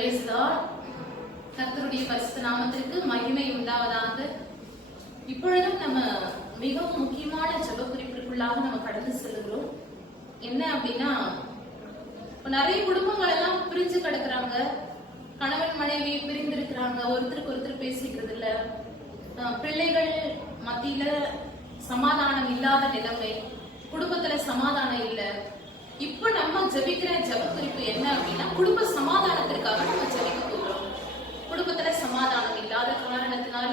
Price Lord. கர்த்தருடைய பரிசுத்த நாமத்திற்கு மகிமை உண்டாவதாக. இப்பொழுதும் நம்ம மிகவும் முக்கியமான ஜெப குறிப்பிற்குள்ளாக நம்ம கடந்து செல்கிறோம். என்ன அப்படின்னா, நிறைய குடும்பங்கள் எல்லாம் பிரிஞ்சு கிடக்குறாங்க. கணவன் மனைவி பிரிந்து இருக்கிறாங்க, ஒருத்தருக்கு ஒருத்தர் பேசிக்கிறது இல்ல, பிள்ளைகள் மத்தியில சமாதானம் இல்லாத நிலைமை, குடும்பத்துல சமாதானம் இல்ல. இப்ப நம்ம ஜெபிக்கிற ஜெப குறிப்பு என்ன அப்படின்னா, குடும்ப சமாதானத்திற்காக நம்ம ஜெபிக்க போகிறோம். குடும்பத்துல சமாதானம் இல்லாத காரணத்தினால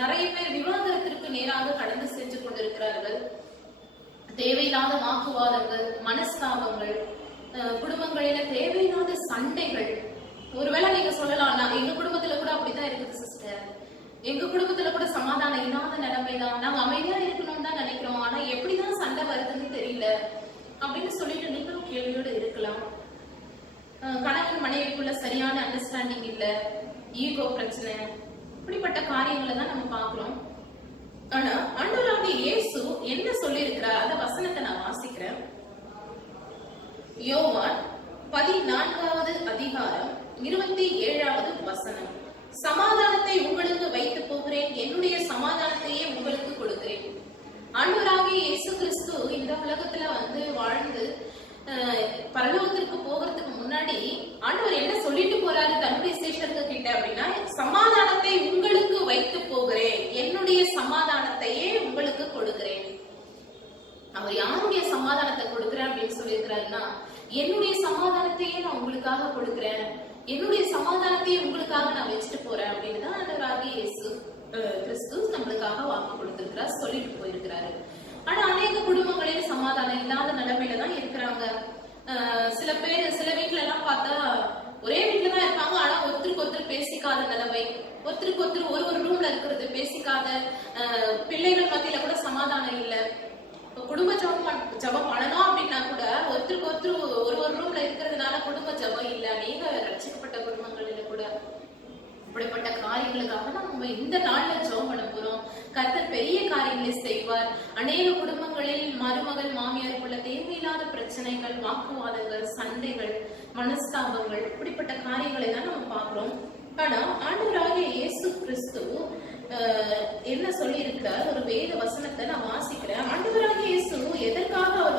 நிறைய பேர் விவாகரத்திற்கு நேராக கடந்து சென்று கொண்டிருக்கிறார்கள். தேவையில்லாத வாக்குவாதங்கள், மனஸ்தாபங்கள், குடும்பங்களில தேவையில்லாத சண்டைகள். ஒருவேளை நீங்க சொல்லலாம், எங்க குடும்பத்துல கூட அப்படிதான் இருக்குது சிஸ்டர், எங்க குடும்பத்துல கூட சமாதானம் இல்லாத நிலைமைதான், நாங்க அமைதியா இருக்கணும்னு தான் நினைக்கிறோம், ஆனா எப்படிதான் சண்டை வருதுன்னு தெரியல அப்படின்னு சொல்லிட்டு நீங்களும் கேள்வியோடு இருக்கலாம். கணவன் மனைவிக்குள்ள சரியான அண்டர்ஸ்டாண்டிங் இல்ல, ஈகோ பிரச்சனை, இப்படிப்பட்ட காரியங்களை தான் நம்ம பார்க்கிறோம். ஆனா ஆண்டவராகிய இயேசு என்ன சொல்லி இருக்கிறார், அந்த வசனத்தை நான் வாசிக்கிறேன். யோவான் 14வது அதிகாரம் 27வது வசனம். சமாதானத்தை உங்களுக்கு வைத்து போகிறேன், என்னுடைய சமாதானத்தையே உங்களுக்கு கொடுக்கிறேன். ஆண்டவராகிய இயேசு கிறிஸ்து இந்த உலகத்துல வாழ்ந்து பரலோகத்திற்கு போகிறதுக்கு முன்னாடி ஆண்டவர் என்ன சொல்லிட்டு போறாரு தன்னுடைய சீஷர்கள் கிட்ட அப்படின்னா, சமாதானத்தை உங்களுக்கு வைத்து போகிறேன், என்னுடைய சமாதானத்தையே உங்களுக்கு கொடுக்கிறேன். அவர் யாருடைய சமாதானத்தை கொடுக்கிறேன் அப்படின்னு சொல்லியிருக்கிறாருன்னா, என்னுடைய சமாதானத்தையே நான் உங்களுக்காக கொடுக்கிறேன், என்னுடைய சமாதானத்தையே உங்களுக்காக நான் வச்சுட்டு போறேன் அப்படின்னு தான் ஆண்டவராகிய இயேசு கிறிஸ்து நம்மளுக்காக வாக்கு கொடுத்திருக்கிறார், சொல்லிட்டு போயிருக்கிறாரு. ஆனா அநேக குடும்பங்களில் சமாதானம் இல்லாத நிலைமையில தான் இருக்கிறாங்க. சில பேர் சில வீட்டுல எல்லாம் பார்த்தா ஒரே வீட்டுலதான் இருப்பாங்க, ஆனா ஒருத்தருக்கு ஒருத்தர் பேசிக்காத நிலைமை, ஒருத்தருக்கு ஒருத்தர் ஒரு ரூம்ல இருக்கிறது பேசிக்காத, பிள்ளைகள் மத்தியில கூட சமாதானம் இல்ல. குடும்ப ஜபம் பண்ணணும் அப்படின்னா கூட ஒருத்தருக்கு ஒருத்தர் ஒரு ரூம்ல இருக்கிறதுனால குடும்ப ஜபம் இல்ல. அநேக ரட்சிக்கப்பட்ட குடும்பங்களில கூட இப்படிப்பட்ட காரியங்களுக்காக நம்ம இந்த நாள்ல ஜெபம் பண்ண போறோம். கர்த்தர் பெரிய காரியங்களை செய்வார். அநேக குடும்பங்களில் மருமகள் மாமியாருக்குள்ள தேவையில்லாத பிரச்சனைகள், வாக்குவாதங்கள், சண்டைகள், மனஸ்தாபங்கள், இப்படிப்பட்ட காரியங்களை தான் நம்ம பார்க்கிறோம். ஆனா ஆண்டவராகிய இயேசு கிறிஸ்து என்ன சொல்லி இருக்கிறார், ஒரு வேத வசனத்தை நான் வாசிக்கிறேன். ஆண்டவராகிய இயேசு எதற்காக அவர்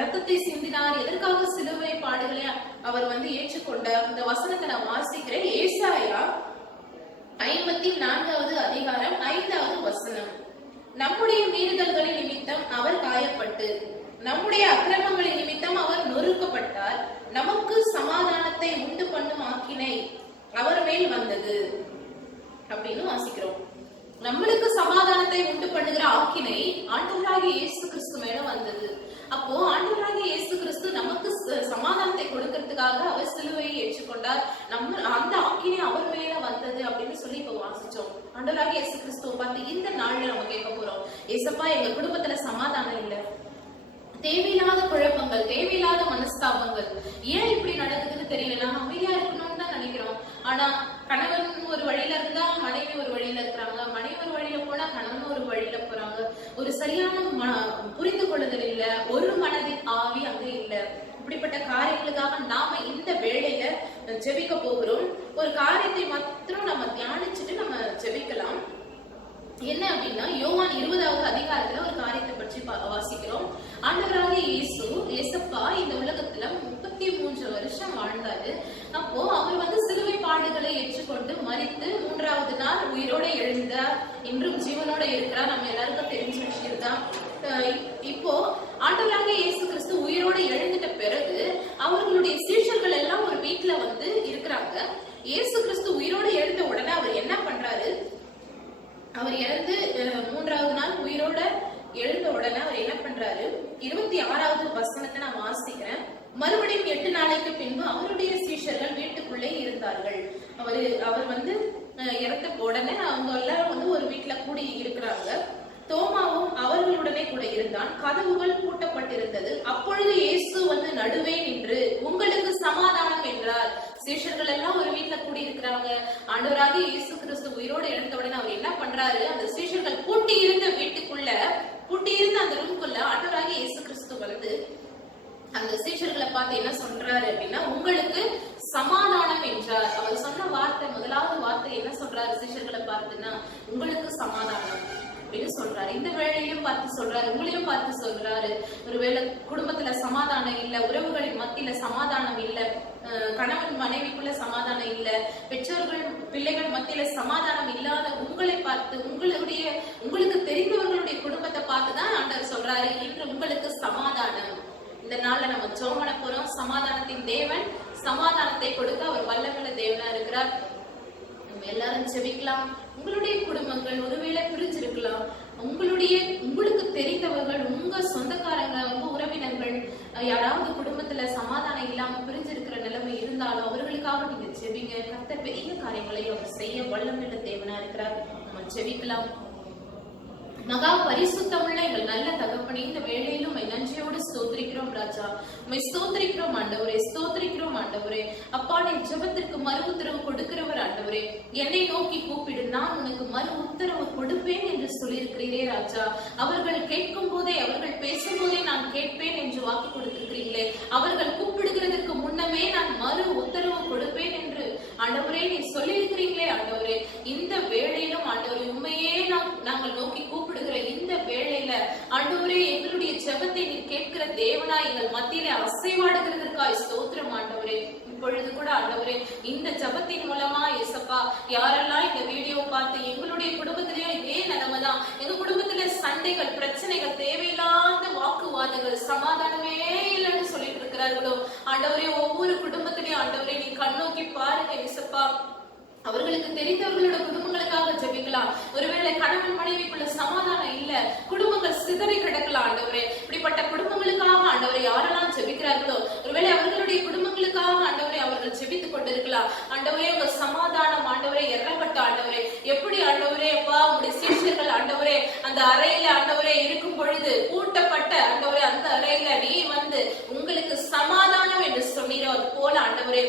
ரத்தத்தை சிந்தினார், எதற்காக சிலுவை பாடுகளை அவர் ஏற்றுக்கொண்டார், இந்த வசனத்தை நான் வாசிக்கிறேன். ஏசாயா 54வது அதிகாரம் 5வது வசனம். நம்முடைய மீறுதல்களின் நிமித்தம் அவர் காயப்பட்டு, நம்முடைய அக்கிரமங்களின் நிமித்தம் அவர் நொறுக்கப்பட்டார், நமக்கு சமாதானத்தை உண்டு பண்ணும் ஆக்கினை அவர் மேல் வந்தது அப்படின்னு வாசிக்கிறோம். நம்மளுக்கு சமாதானத்தை உண்டு பண்ணுகிற ஆக்கினை ஆண்டவராகிய இயேசு கிறிஸ்து மேல வந்தது. அப்போ ஆண்டவராகிய இயேசு கிறிஸ்து நமக்கு சமாதானத்தை கொடுக்கறதுக்காக அவர் சிலுவையை ஏற்றுக்கொண்டார், அந்த ஆக்கினை அவர் மேல வந்தது அப்படின்னு சொல்லி இப்ப வாசிச்சோம். ஆண்டவராகிய இயேசு கிறிஸ்துவ பார்த்து இந்த நாள்ல நம்ம கேட்க போறோம், ஏசப்பா எங்க குடும்பத்துல சமாதானம் இல்ல, தேவையில்லாத குழப்பங்கள், தேவையில்லாத மனஸ்தாபங்கள், ஏன் இப்படி நடக்குதுன்னு தெரியல, நான் அமைதியா இருக்கணும்னு தான் நினைக்கிறோம், ஆனா கணவன் ஒரு வழியில இருந்தா மனைவி ஒரு வழியில இருக்கிறாங்க, மனைவி ஒரு வழியில போனா கணவன் ஒரு வழியில போறாங்க, ஒரு சரியான புரிந்து கொள்ளுதல் இல்ல, ஒரு மனதின் ஆவி அங்க இல்ல. இப்படிப்பட்ட காரியங்களுக்காக நாம இந்த வேளையில ஜெபிக்க போகிறோம். ஒரு காரியத்தை மாத்திரம் நம்ம தியானிச்சுட்டு நம்ம ஜெபிக்கலாம். என்ன அப்படின்னா, யோவான் 20வது அதிகாரத்துல ஒரு காரியத்தை பற்றி வாசிக்கிறோம். ஆண்டவராகிய இயேசு, ஏசப்பா இந்த உலகத்துல 33 வருஷம் வாழ்ந்தாரு. அப்போ அவர் சிலுவை பாடுகளை ஏற்றுக்கொண்டு மரித்து 3வது நாள் உயிரோட எழுந்தார், இன்றும் ஜீவனோட இருக்கிறார். நம்ம எல்லாருக்கும் தெரிஞ்ச விஷயம் தான். இப்போ ஆண்டவராகிய இயேசு கிறிஸ்து உயிரோட எழுந்துட்ட பிறகு அவர்களுடைய சீஷர்கள் எல்லாம் ஒரு வீட்டுல இருக்கிறாங்க. இயேசு கிறிஸ்து உயிரோட எழுந்த உடனே அவர் என்ன பண்றாரு, அவர் இறந்து 3வது நாள் உயிரோட எழுந்த உடனே அவர் என்ன பண்றாரு, 26வது வசனத்தை நான் வாசிக்கிறேன். மறுபடியும் 8 நாளைக்கு பின்பு அவருடைய சீஷர்கள் வீட்டுக்குள்ளே இருந்தார்கள். அவர் இறந்த உடனே அவங்க எல்லாரும் ஒரு வீட்டுல கூடி இருக்கிறாங்க. தோமாவும் அவர்களுடனே கூட இருந்தான். கதவுகள் பூட்டப்பட்டிருந்தது. அப்பொழுது இயேசு நடுவே நின்று உங்களுக்கு சமாதானம் என்றார். சீஷர்கள் எல்லாம் ஒரு வீட்டுல கூடி இருக்கிறாங்க. ஆண்டவராகிய இயேசு கிறிஸ்து உயிரோடு எழுந்த உடனே அவர் என்ன பண்றாரு, அந்த சீஷர்கள் பூட்டி இருந்த வீட்டுக்குள்ள, பூட்டி இருந்த அந்த ரூம்குள்ள ஆண்டவராகிய இயேசு கிறிஸ்து அந்த சீஷர்களை பார்த்து என்ன சொல்றாரு அப்படின்னா, உங்களுக்கு சமாதானம் என்னன்னா, உங்களுக்கு சமாதானம் அப்படின்னு சொல்றாரு. இந்த வேளையிலும் பார்த்து சொல்றாரு, உங்களையும் பார்த்து சொல்றாரு. ஒருவேளை குடும்பத்துல சமாதானம் இல்ல, உறவுகளின் மத்தியில சமாதானம் இல்ல, கணவன் மனைவிக்குள்ள சமாதானம் இல்ல, பெற்றோர்கள் பிள்ளைகள் மத்தியில சமாதானம் இல்லாத உங்களை பார்த்து, உங்களுக்கு தெரிந்தவர்களுடைய குடும்பத்தை பார்த்துதான் ஆண்டவர் சொல்றாரு, இன்று உங்களுக்கு சமாதானம். இந்த நாள்ல நம்ம ஜெபம் பண்ண போறோம். சமாதானத்தின் தேவன் சமாதானத்தை கொடுக்க அவர் வல்லமையுள்ள தேவனா இருக்கிறார். நம்ம எல்லாரும் ஜெபிக்கலாம். உங்களுடைய குடும்பங்கள் ஒருவேளை பிரிஞ்சிருக்கலாம். உங்களுக்கு தெரிந்தவர்கள், உங்க சொந்தக்காரங்க, உங்க உறவினர்கள் யாராவது குடும்பத்துல சமாதானம் இல்லாம பிரிஞ்சிருக்கிற நிலைமை இருந்தாலும் அவர்களுக்காக நீங்க ஜெபிங்க. கர்த்தர் பெரிய காரியங்களை அவர் செய்ய வல்லமையுள்ள தேவனா இருக்கிறார். நம்ம ஜெபிக்கலாம். மகா பரிசுத்தமுள்ள எங்கள் நல்ல தகப்பனே, இந்த வேளையிலும் நன்றியோடு ஸ்தோத்திரிக்கிறோம் ராஜா. உம்மை ஸ்தோத்திரிக்கிறோம் ஆண்டவரே, ஸ்தோத்திரிக்கிறோம் ஆண்டவரே. அப்பா, நீ ஜெபத்திற்கு மறு உத்தரவு கொடுக்கிறவர் ஆண்டவரே. என்னை நோக்கி கூப்பிடு, நான் உனக்கு மறு உத்தரவு கொடுப்பேன் என்று சொல்லியிருக்கிறீரே ராஜா. அவர்கள் கேட்கும் போதே, அவர்கள் பேசும் போதே நான் கேட்பேன் என்று வாக்கு கொடுத்திருக்கிறீங்களே. அவர்கள் கூப்பிடுகிறதற்கு முன்னமே நான் மறு உத்தரவு கொடுப்பேன் என்று ஆண்டவரே நீ சொல்லியிருக்கிறீங்களே ஆண்டவரே. இந்த வேளையிலும் ஆண்டவரே, உண்மையே நாங்கள் நோக்கி கூப்பிடுகிற இந்த வேளையில ஆண்டவரே, எங்களுடைய ஜெபத்தை நீ கேட்கிற தேவனா எங்கள் மத்தியிலே அசைவாடுகிறதற்காய் ஸ்தோத்திரம் ஆண்டவரே. இப்பொழுது கூட ஆண்டவரே, இந்த ஜெபத்தின் மூலமா இயேசப்பா, யாரெல்லாம் இந்த வீடியோ பார்த்து எங்களுடைய குடும்பத்திலேயும் இதே நிலைமைதான், எங்க குடும்பத்துல சண்டைகள், பிரச்சனைகள், தேவையில்லாத வாக்குவாதங்கள், சமாதானமே இல்லைன்னு சொல்லிட்டு இருக்கிறார்களோ ஆண்டவரே, ஒவ்வொரு குடும்பத்திலையும் ஆண்டவரே நீ கண்ணோக்கி பாருங்க இயேசப்பா. அவர்களுக்கு தெரிந்தவர்களோட குடும்பங்களுக்காக ஜெபிக்கலாம். ஒருவேளை கணவன் மனைவிக்குள்ள சமாதானம் இல்ல, குடும்பங்கள் சிதறி கிடக்கலாம் ஆண்டவரே. இப்படிப்பட்ட குடும்பங்களுக்காக ஆண்டவரை யாரெல்லாம் ஜெபிக்கிறார்களோ, ஒருவேளை அவர்களுடைய குடும்பங்களுக்காக ஆண்டவரை அவர்கள் ஜெபித்துக் கொண்டிருக்கலாம். ஆண்டவரே, உங்க சமாதானம் ஆண்டவரே இறங்கட்டும் ஆண்டவரே. எப்படி ஆண்டவரே அப்பா, உங்களுடைய சீஷர்கள் ஆண்டவரே அந்த அறையில ஆண்டவரே இருக்கும் பொழுது பூட்டப்பட்ட ஆண்டவரே அந்த அறையில நீ வந்து உங்களுக்கு சமாதானம் என்று சொன்னீரோ, அது போல ஆண்டவரே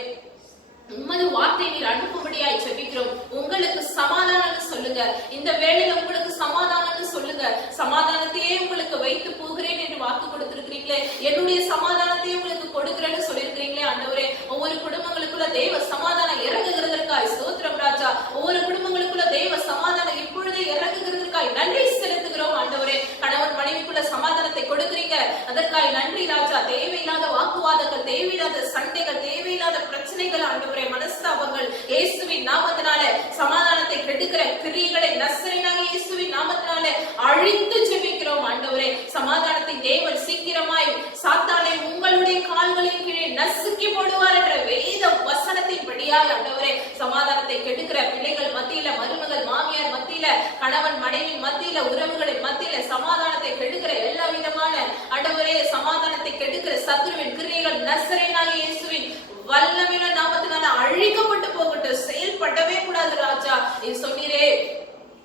உமது வார்த்தை நீர் அனுப்பும்படியாய் ஜெபிக்கிறோம். உங்களுக்கு சமாதானம்னு சொல்லுங்க. இந்த வேளையில உங்களுக்கு சமாதானம்னு சொல்லுங்க. சமாதானத்தையே உங்களுக்கு வைத்து போகிறேன் என்று வாக்கு கொடுத்திருக்கிறீங்களே, என்னுடைய சமாதானத்தையே உங்களுக்கு கொடுக்கிறேன்னு சொல்லியிருக்கிறீங்களே ஆண்டவரே. ஒவ்வொரு குடும்பங்களுக்குள்ள தேவ சமாதானம் இறங்குகிறதற்காய் ஸ்தோத்திரம் ராஜா. ஒவ்வொரு குடும்பங்களுக்குள்ள தேவ சமாதானம் இப்பொழுதே இறங்குகிறதற்காய் நன்றி செலுத்துகிறோம் ஆண்டவரே. கணவன் மனைவிக்குள்ள சமாதானத்தை கொடுக்கிறீங்க, அதற்காய் நன்றி ராஜா. தேவையில்லாத வாக்குவாதங்கள், தேவையில்லாத சண்டைகள், தேவையில்லாத பிரச்சனைகள் ஆண்டவரே, மனஸ்தாபங்கள் இயேசுவின் நாமத்தினால சமாதானத்தை கெடுக்கிற கிரியைகளை நசரேயனாகிய இயேசுவின் நாமத்தினால அழித்து ஜெபிக்கிறோம் ஆண்டவரே. சமாதானத்தின் தேவன் சீக்கிரமாய் சாத்தானை உங்களுடைய கால்களின் கீழே நசுக்கி போடுவார் என்ற வேத வசனத்தின் படியாய் ஆண்டவரே, சமாதானத்தை கெடுக்கிற பிள்ளைகள் மத்தியில, மருமகள் மாமியார் மத்தியில, கணவன் மனைவி மத்தியில, உறவுகளின் மத்தியில சமாதானத்தை கெடுக்கிற எல்லா விதமான ஆண்டவரே சமாதானத்தை கெடுக்கிற சத்துருவின் கிரியைகள் நசரேயனாகிய இயேசுவின் வல்லமையுள்ள நாமத்தினால அழிக்கப்பட்டு போகட்டும். செயல்படவே கூடாது ராஜா. நீ சொன்னீரே,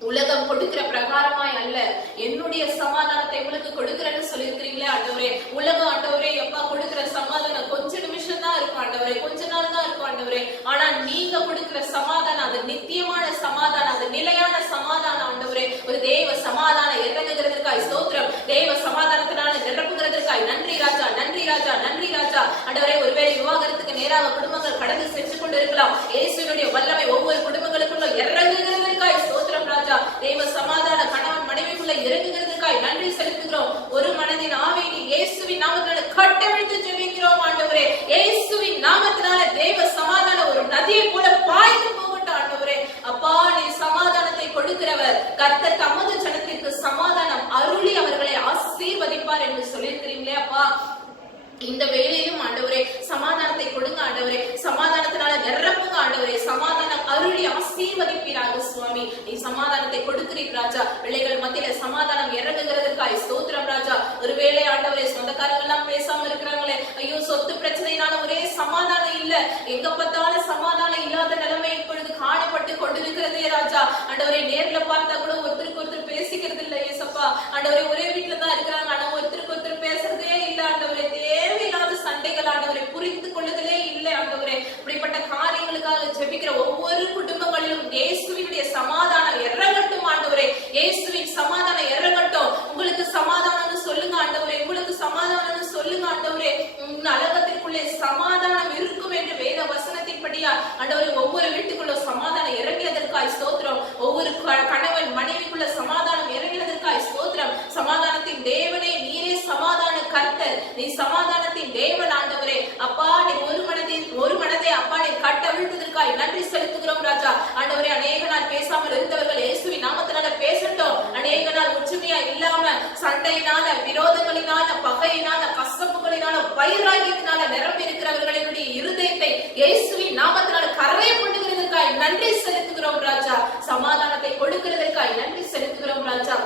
உலகம் கொடுக்கிற பிரகாரமாய் அல்ல, என்னுடைய சமாதானத்தை உங்களுக்கு கொடுக்கிறேன்னு சொல்லியிருக்கிறீங்களே ஆண்டவரே. உலகம் ஆண்டவரே எப்பா கொடுக்கிற சமாதானம் கொஞ்ச நிமிஷம் தான் இருக்கும் ஆண்டவரே, கொஞ்ச நாள் தான் இருக்கும் ஆண்டவரே. ஆனா நீங்க கொடுக்கிற சமாதானம் அது நித்தியமான சமாதானம், அது நிலையான சமாதானம் ஆண்டவரே. ஒரு தேவ சமாதானம் இறங்குகிறதற்காய் ஸ்தோத்திரம். தேவ சமாதானத்தினால நிரப்புகிறதற்காய் நன்றி ராஜா, நன்றி ராஜா, நன்றி ராஜா ஆண்டவரே. ஒருவேளை விவாகரத்துக்கு நேராக குடும்பங்கள் கடந்து சென்று கொண்டு இருக்கலாம். இயேசுவினுடைய வல்லமை ஒவ்வொரு குடும்பங்களுக்குள்ள இறங்குகிறதற்காய் ஸ்தோத்திரம் ராஜா. தேவ சமாதான கணவன் மனைவிக்குள்ள இறங்குகிறதுக்காய் நன்றி செலுத்துகிறோம். ஒரு மனதின் ஆவியை இயேசுவின் நாமத்தினால கட்டவிழ்த்து ஜெபிக்கிறோம் ஆண்டவரே. இயேசுவின் நாமத்தினால தேவ சமாதானம் ஒரு நதியை போல பாய்ந்து போகட்டும் ஆண்டவரே. அப்பா, நீ சமாதானத்தை கொடுக்கிறவர். கர்த்தர் தமது ஜனத்திற்கு சமாதானம் அருளி அவர்களை ஆசீர்வதிப்பார் என்று சொல்லியிருக்கிறீங்களே அப்பா. இந்த வேளையிலும் ஆண்டவரே சமாதானத்தை கொடுங்க ஆண்டவரே. சமாதானத்தினால நிரப்புங்க ஆண்டவரே. சமாதானம் அருளி ஆசீர்வதிப்பீராக சுவாமி. நீ சமாதானத்தை கொடுக்கிறீர் ராஜா. பிள்ளைகள் மத்தியில சமாதானம் இறங்குகிறதற்காய் ஸ்தோத்திரம் ராஜா. ஒருவேளை ஆண்டவரே சொந்தக்காரங்க எல்லாம் பேசாம இருக்கிறாங்களே, ஐயோ சொத்து பிரச்சனைனால ஒரே சமாதானம் இல்ல, எங்க பார்த்தாலும் சமாதானம் இல்லாத நிலைமை இப்பொழுது காணப்பட்டு கொண்டிருக்கிறதே ராஜா. ஆண்டவரே நேர்ல பார்த்தா கூட ஒருத்தருக்கு ஒருத்தர் பேசிக்கிறது இல்ல ஏசப்பா. ஆண்டவரே ஒரே வீட்டுல தான் இருக்கிறாங்க, ஆனா ஒருத்தருக்கு ஒருத்தர் பேசுறதே இல்ல ஆண்டவரே. தேவையில்லாத சண்டைகள் ஆண்டவரை, புரிந்து கொள்ளுதலே இல்லை ஆண்டவரே. இப்படிப்பட்ட காரியங்களுக்காக ஜெபிக்கிற ஒவ்வொரு குடும்பங்களிலும் இயேசுவினுடைய சமாதானம் இறங்கட்டும் ஆண்டவரே. இயேசுவின் சமாதானம் இறங்கட்டும். உங்களுக்கு சமாதானம்னு சொல்லுங்க ஆண்டவரே, உங்களுக்கு சமாதானம்னு சொல்லுங்க ஆண்டவரே. நரகத்திற்குள்ளே சமாதானம் இருக்கும் என்று வேத வசனத்தின்படியா ஆண்டவரே ஒவ்வொரு வீட்டுக்குள்ள சமாதானம் இறங்கியதற்காய் ஸ்தோத்திரம். ஒவ்வொரு செய்ததற்காய் நன்றி செலுத்துகிறோம் ராஜா. ஆண்டவரே, அநேக நாள் பேசாமல் இருந்தவர்கள் இயேசுவின் நாமத்தினால பேசட்டும். அநேக நாள் ஒற்றுமையா இல்லாம சண்டையினால, விரோதங்களினால, பகையினால, கசப்புகளினால, வைராகியத்தினால நிரம்பி இருக்கிறவர்களுடைய இருதயத்தை இயேசுவின் நாமத்தினால கரைய பண்ணுகிறதற்காய் நன்றி செலுத்துகிறோம் ராஜா. சமாதானத்தை கொடுக்கிறதற்காய் நன்றி செலுத்துகிறோம் ராஜா.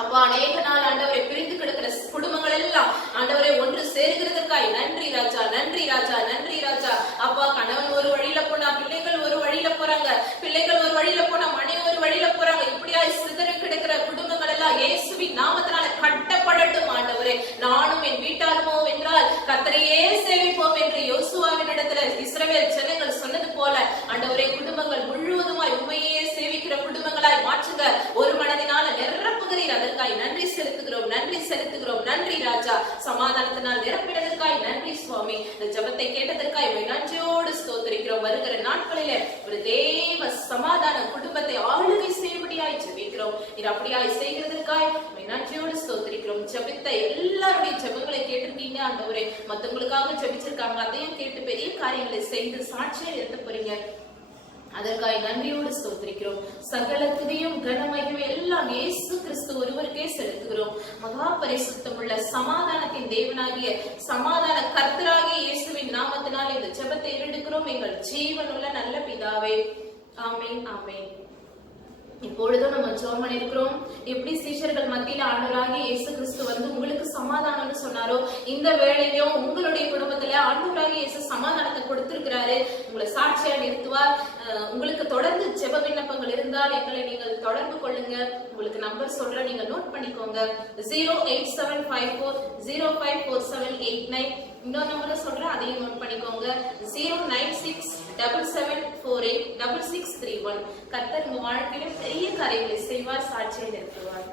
அப்பா, அநேக நாள் ஆண்டவரை பிரிந்து கிடக்கிற குடும்பங்கள் எல்லாம் ஆண்டவரை ஒன்று சேர்க்கிறதுக்காய் நன்றி ராஜா, நன்றி ராஜா, நன்றி ராஜா. அப்பா, கணவன் ஒரு வழியில போனா பிள்ளைகள் ஒரு வழியில போறாங்க, பிள்ளைகள் ஒரு வழியில போனா மனைவி ஒரு வழியில போறாங்க. இப்படியா சிதறி கிடக்கிற குடும்பங்கள் எல்லாம் இயேசுவின் நாமத்தினால கட்டப்படட்டும் ஆண்டவரே. நானும் என் வீட்டாருமோ என்றால் கர்த்தரையே சேவிப்போம் என்று யோசுவாவின் இடத்துல இஸ்ரவேல் ஜனங்கள் சொன்னது போல ஆண்டவரே, குடும்பங்கள் முழுவதுமாய் உண்மையே சேவிக்கிற குடும்பங்களாய் மாற்றுங்க. ஒரு மனதினால நிரப்புகிறீர், அதற்காய் நன்றி செலுத்துகிறோம், நன்றி செலுத்துகிறோம். நன்றி ராஜா. சமாதானத்தினால் நிரப்பினதற்காய் நன்றி சுவாமி. இந்த ஜெபத்தை கேட்டதற்காய் நன்றியோடு ஸ்தோத்திரிக்கிறோம். வருகிற நாட்களிலே ஒரு தேவ சமாதான குடும்பத்தை ஆளுகை செய்யும்படியாய் ஜெபிக்கிறோம். இது அப்படியாய் செய்கிறதற்காய் நன்றியோடு ஸ்தோத்திரிக்கிறோம். ஜெபித்த எல்லாருடைய ஜெபங்களை கேட்டிருக்கீங்க ஆண்டவரே. மத்தவங்களுக்காக ஜெபிச்சிருக்காங்க, அதையும் கேட்டு பெரிய காரியங்களை செய்து சாட்சியா இருக்க போறீங்க. அதற்காக நன்றியோடு ஸ்தோத்திரிக்கிறோம். சகல துதியும் கனமகிமை எல்லாம் இயேசு கிறிஸ்து ஒருவருக்கே செலுத்துகிறோம். மகா பரிசுத்தமுள்ள சமாதானத்தின் தேவனாகிய சமாதான கர்த்தராகிய இயேசுவின் நாமத்தினால் இந்த ஜெபத்தை எடுக்கிறோம் எங்கள் ஜீவனுள்ள நல்ல பிதாவே. ஆமென், ஆமென். இப்பொழுதும் நம்ம ஜெபம் பண்ணிருக்கிறோம். எப்படி சீஷர்கள் மத்தியில ஆண்டவராகிய இயேசு கிறிஸ்து வந்து உங்களுக்கு சமாதானம்னு சொன்னாரோ, இந்த வேளையிலும் உங்களுடைய குடும்பத்துல ஆண்டவராகிய இயேசு சமாதானத்தை கொடுத்திருக்கிறாரு. உங்களை சாட்சியா நிறுத்துவார். உங்களுக்கு தொடர்ந்து ஜெப விண்ணப்பங்கள் இருந்தால் எங்களை நீங்கள் தொடர்பு கொள்ளுங்க. உங்களுக்கு நம்பர் சொல்றேன், நீங்க நோட் பண்ணிக்கோங்க. 08754054789. இன்னொரு நம்பர் சொல்றேன், அதையும் நோட் பண்ணிக்கோங்க. 09677486631. கர்த்தர் உங்க வாழ்க்கையில பெரிய காரியங்களை செய்வார், சாட்சியை நிறுத்துவார்.